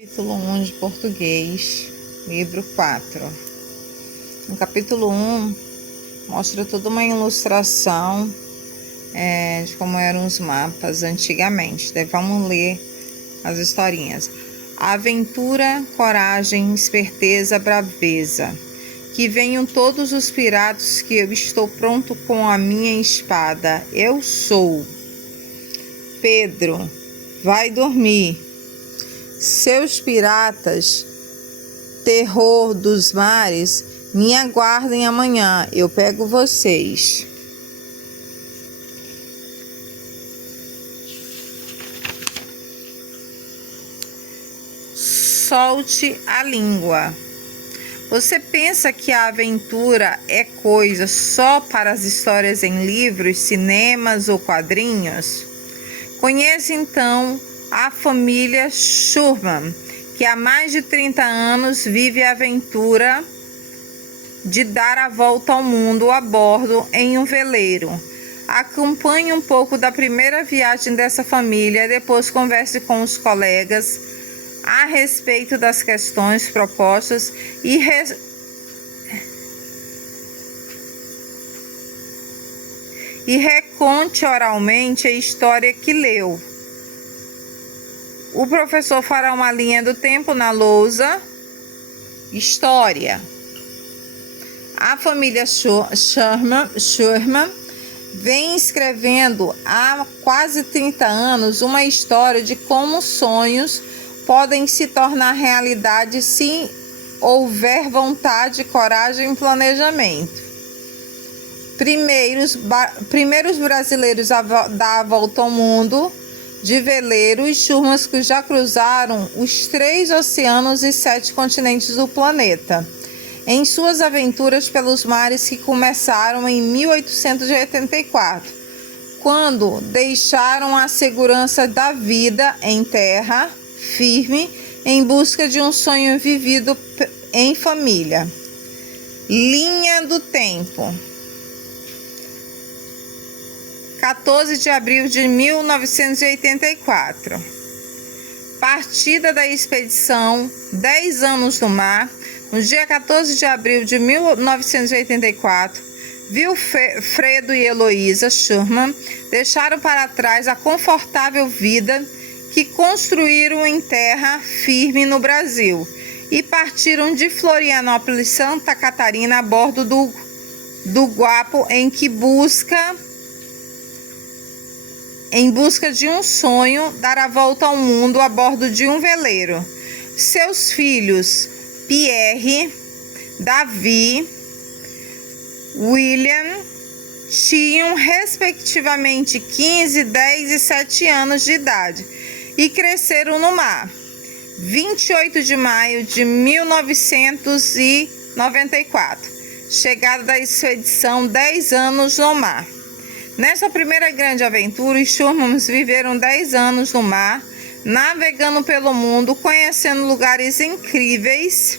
Capítulo 1 de português, livro 4. No capítulo 1, mostra toda uma ilustração de como eram os mapas antigamente. Daí vamos ler as historinhas. Aventura, coragem, esperteza, braveza. Que venham todos os piratas, que eu estou pronto com a minha espada. Eu sou. Pedro, vai dormir. Seus piratas, terror dos mares, me aguardem amanhã, eu pego vocês. Solte a língua. Você pensa que a aventura é coisa só para as histórias em livros, cinemas ou quadrinhos? Conheça então a família Schurman, que há mais de 30 anos vive a aventura de dar a volta ao mundo a bordo em um veleiro. Acompanhe um pouco da primeira viagem dessa família, depois converse com os colegas a respeito das questões propostas e reconte oralmente a história que leu. O professor fará uma linha do tempo na lousa. História. A família Schurman vem escrevendo há quase 30 anos uma história de como sonhos podem se tornar realidade se houver vontade, coragem e planejamento. Primeiros brasileiros a dar a volta ao mundo de veleiro e Schurman que já cruzaram os 3 oceanos e 7 continentes do planeta, em suas aventuras pelos mares que começaram em 1884, quando deixaram a segurança da vida em terra firme em busca de um sonho vivido em família. Linha do tempo. 14 de abril de 1984. Partida da expedição 10 anos no mar. No dia 14 de abril de 1984, Wilfredo e Heloísa Schurman deixaram para trás a confortável vida que construíram em terra firme no Brasil e partiram de Florianópolis, Santa Catarina, a bordo do Guapo, em busca de um sonho, dar a volta ao mundo a bordo de um veleiro. Seus filhos, Pierre, Davi, William, tinham respectivamente 15, 10 e 7 anos de idade e cresceram no mar. 28 de maio de 1994, chegada da expedição 10 anos no mar. Nessa primeira grande aventura, os Schurmans viveram 10 anos no mar, navegando pelo mundo, conhecendo lugares incríveis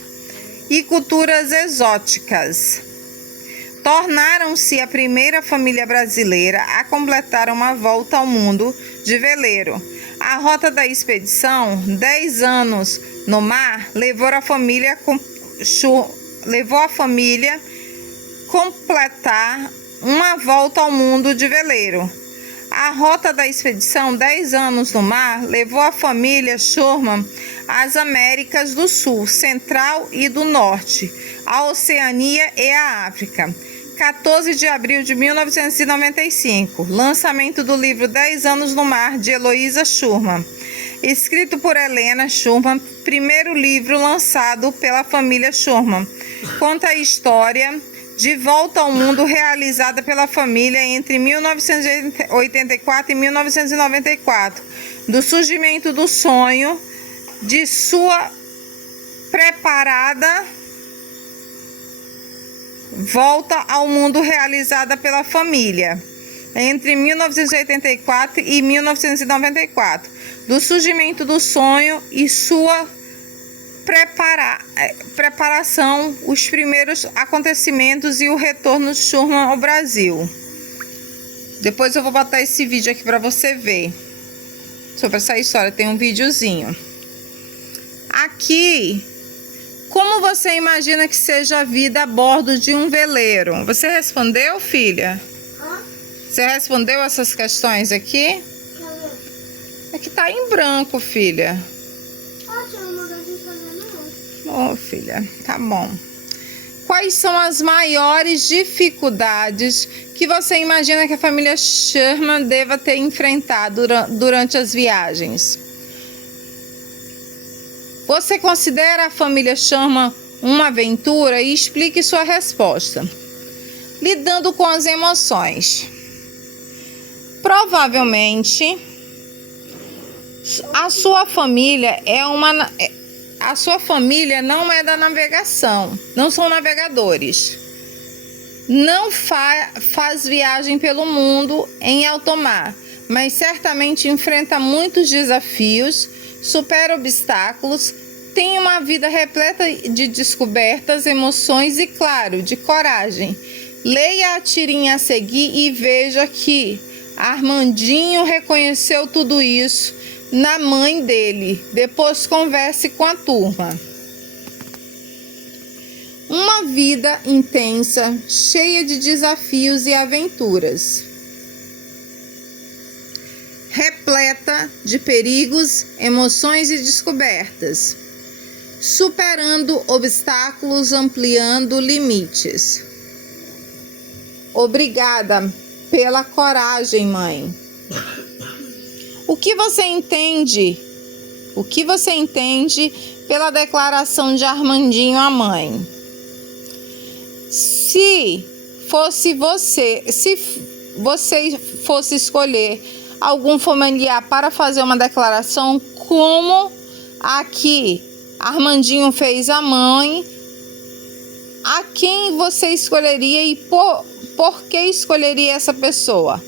e culturas exóticas. Tornaram-se a primeira família brasileira a completar uma volta ao mundo de veleiro. A rota da expedição, 10 anos no mar, levou a família completar uma volta ao mundo de veleiro. A rota da expedição 10 anos no mar levou a família Schurman às Américas do Sul, Central e do Norte, a Oceania e a África. 14 de abril de 1995, lançamento do livro 10 anos no mar, de Heloísa Schurman, escrito por Helena Schurman, primeiro livro lançado pela família Schurman. Conta a história de volta ao mundo realizada pela família entre 1984 e 1994, do surgimento do sonho, de sua preparada volta ao mundo realizada pela família entre 1984 e 1994, do surgimento do sonho e sua preparação, os primeiros acontecimentos e o retorno de Schurman ao Brasil. Depois eu vou botar esse vídeo aqui para você ver sobre essa história, tem um videozinho. Aqui, como você imagina que seja a vida a bordo de um veleiro? Você respondeu, filha? Você respondeu essas questões aqui? Aqui tá em branco, filha. Ô, filha, tá bom. Quais são as maiores dificuldades que você imagina que a família Sherman deva ter enfrentado durante as viagens? Você considera a família Sherman uma aventura? E explique sua resposta. Lidando com as emoções. Provavelmente, a sua família não é da navegação, não são navegadores. Não faz viagem pelo mundo em alto mar, mas certamente enfrenta muitos desafios, supera obstáculos, tem uma vida repleta de descobertas, emoções e, claro, de coragem. Leia a tirinha a seguir e veja que Armandinho reconheceu tudo isso na mãe dele. Depois converse com a turma. Uma vida intensa, cheia de desafios e aventuras. Repleta de perigos, emoções e descobertas. Superando obstáculos, ampliando limites. Obrigada pela coragem, mãe. O que você entende? O que você entende pela declaração de Armandinho à mãe? Se você fosse escolher algum familiar para fazer uma declaração como a que Armandinho fez à mãe, a quem você escolheria e por que escolheria essa pessoa?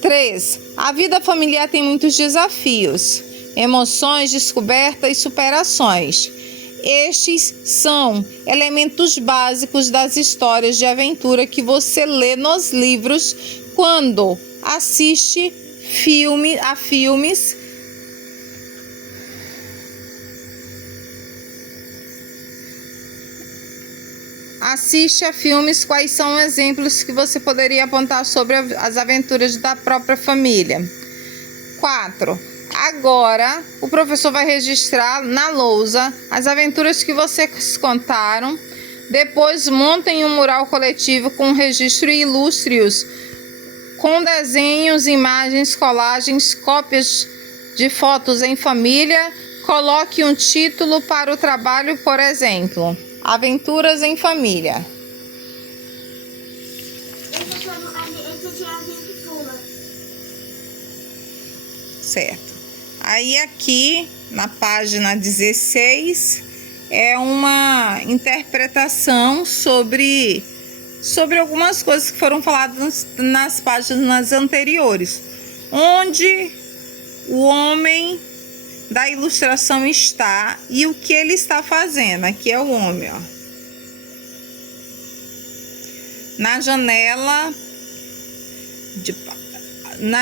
3. A vida familiar tem muitos desafios, emoções, descobertas e superações. Estes são elementos básicos das histórias de aventura que você lê nos livros quando assiste a filmes. Assiste a filmes. Quais são exemplos que você poderia apontar sobre as aventuras da própria família? 4. Agora, o professor vai registrar na lousa as aventuras que vocês contaram. Depois, montem um mural coletivo com registro e ilustre-os com desenhos, imagens, colagens, cópias de fotos em família. Coloque um título para o trabalho, por exemplo, Aventuras em Família. Certo. Aí aqui na página 16 é uma interpretação sobre algumas coisas que foram faladas nas páginas anteriores, onde o homem da ilustração está e o que ele está fazendo. Aqui é o homem, ó, na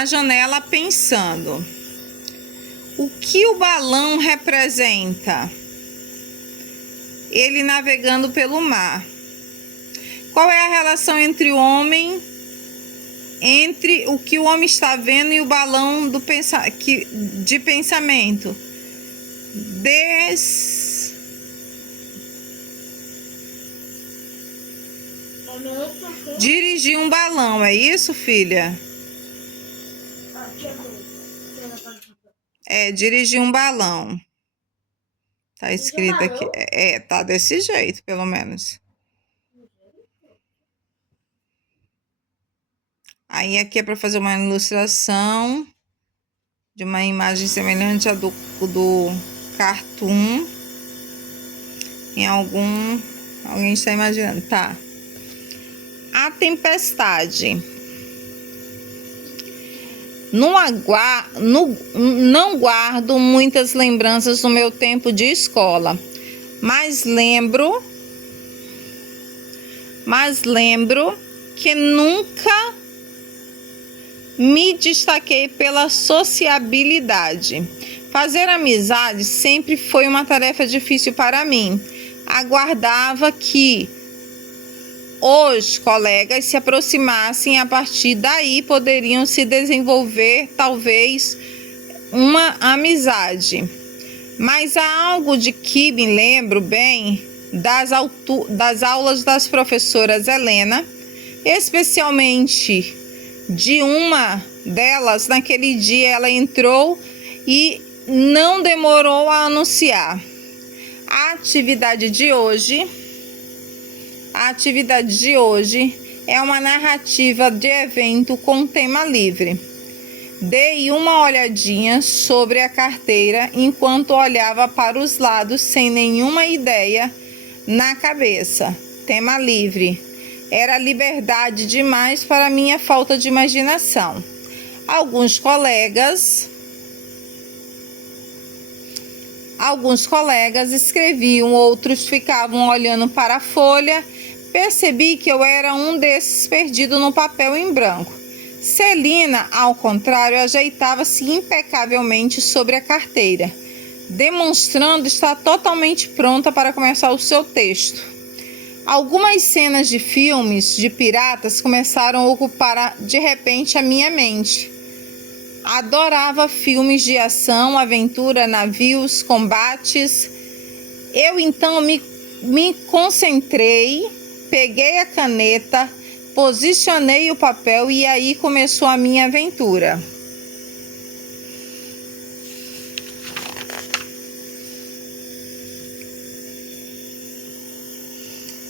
janela pensando. O que o balão representa? Ele navegando pelo mar. Qual é a relação entre o que o homem está vendo e o balão de pensamento? Dirigir um balão, é isso, filha? É, dirigir um balão. Tá escrito aqui. Tá desse jeito, pelo menos. Aí aqui é para fazer uma ilustração de uma imagem semelhante à do cartoon. Alguém está imaginando, tá? A tempestade. Não guardo muitas lembranças do meu tempo de escola, mas lembro que nunca me destaquei pela sociabilidade. Fazer amizade sempre foi uma tarefa difícil para mim. Aguardava que os colegas se aproximassem, a partir daí poderiam se desenvolver talvez uma amizade. Mas há algo de que me lembro bem das aulas das professoras Helena, especialmente de uma delas. Naquele dia ela entrou e não demorou a anunciar. A atividade de hoje é uma narrativa de evento com tema livre. Dei uma olhadinha sobre a carteira enquanto olhava para os lados sem nenhuma ideia na cabeça. Tema livre. Era liberdade demais para minha falta de imaginação. Alguns colegas escreviam, outros ficavam olhando para a folha. Percebi que eu era um desses perdido no papel em branco. Celina, ao contrário, ajeitava-se impecavelmente sobre a carteira, demonstrando estar totalmente pronta para começar o seu texto. Algumas cenas de filmes de piratas começaram a ocupar de repente a minha mente. Adorava filmes de ação, aventura, navios, combates. Eu então me concentrei, peguei a caneta, posicionei o papel e aí começou a minha aventura.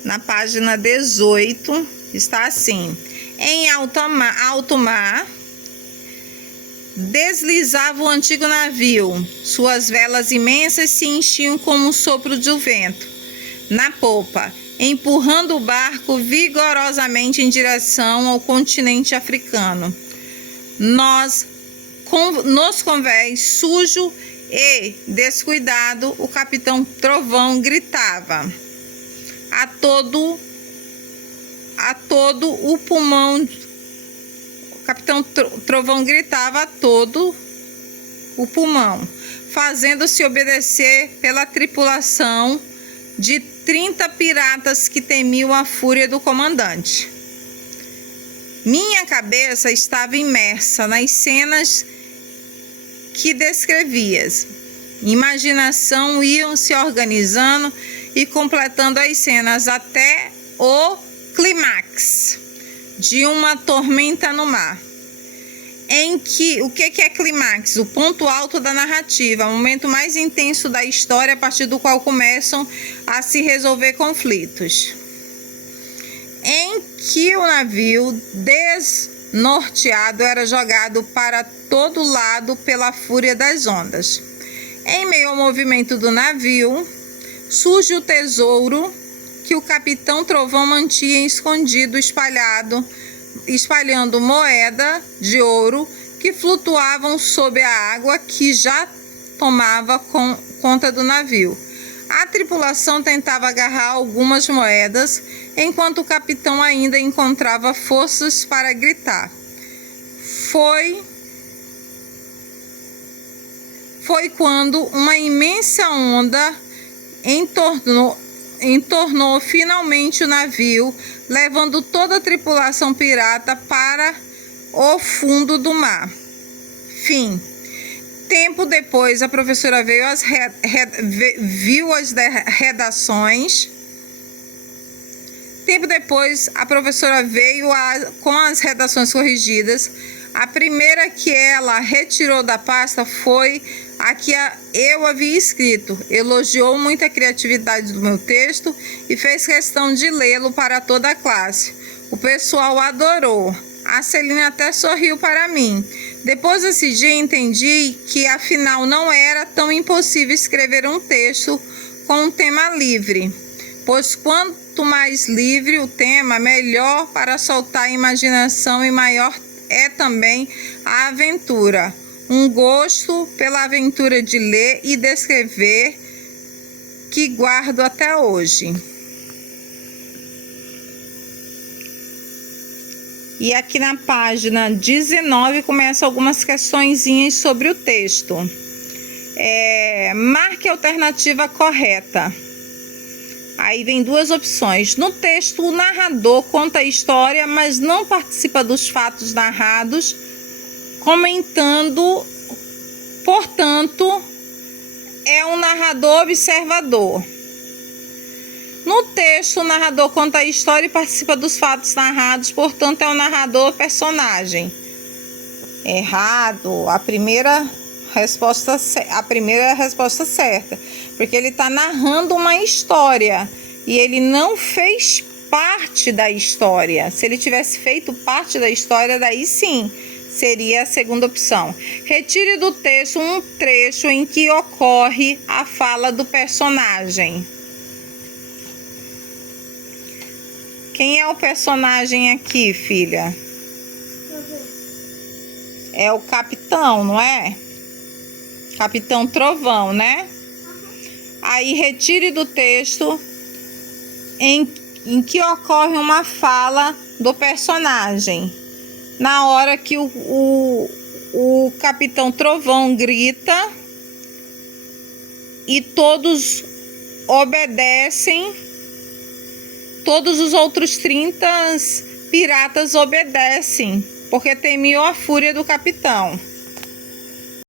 Na página 18 está assim: em alto mar deslizava o antigo navio. Suas velas imensas se enchiam como um sopro de vento na popa, empurrando o barco vigorosamente em direção ao continente africano. Nos convés sujo e descuidado, o capitão Trovão gritava a todo o pulmão. O capitão Trovão gritava a todo o pulmão, fazendo-se obedecer pela tripulação de 30 piratas que temiam a fúria do comandante. Minha cabeça estava imersa nas cenas que descrevias. Imaginação iam se organizando e completando as cenas até o clímax de uma tormenta no mar. O que é clímax? O ponto alto da narrativa, o momento mais intenso da história a partir do qual começam a se resolver conflitos. Em que o navio desnorteado era jogado para todo lado pela fúria das ondas. Em meio ao movimento do navio, surge o tesouro que o capitão Trovão mantinha escondido, espalhando moeda de ouro que flutuavam sob a água que já tomava conta do navio. A tripulação tentava agarrar algumas moedas, enquanto o capitão ainda encontrava forças para gritar. Foi quando uma imensa onda entornou finalmente o navio, levando toda a tripulação pirata para o fundo do mar. Fim. Tempo depois, a professora viu as redações. Tempo depois, a professora veio com as redações corrigidas. A primeira que ela retirou da pasta foi a que eu havia escrito. Elogiou muito a criatividade do meu texto e fez questão de lê-lo para toda a classe. O pessoal adorou. A Celina até sorriu para mim. Depois desse dia entendi que afinal não era tão impossível escrever um texto com um tema livre, pois quanto mais livre o tema, melhor para soltar a imaginação e maior é também a aventura. Um gosto pela aventura de ler e descrever que guardo até hoje. E aqui na página 19 começa algumas questõezinhas sobre o texto. Marque a alternativa correta. Aí vem duas opções. No texto, o narrador conta a história, mas não participa dos fatos narrados, comentando, portanto, é um narrador observador. No texto, o narrador conta a história e participa dos fatos narrados, portanto, é um narrador personagem. Errado. A primeira resposta certa, porque ele está narrando uma história e ele não fez parte da história. Se ele tivesse feito parte da história, daí sim seria a segunda opção. Retire do texto um trecho em que ocorre a fala do personagem. Quem é o personagem aqui, filha? É o capitão, não é? Capitão Trovão, né? Aí retire do texto em que ocorre uma fala do personagem. Na hora que o Capitão Trovão grita e todos obedecem, todos os outros 30 piratas obedecem, porque temiam a fúria do capitão.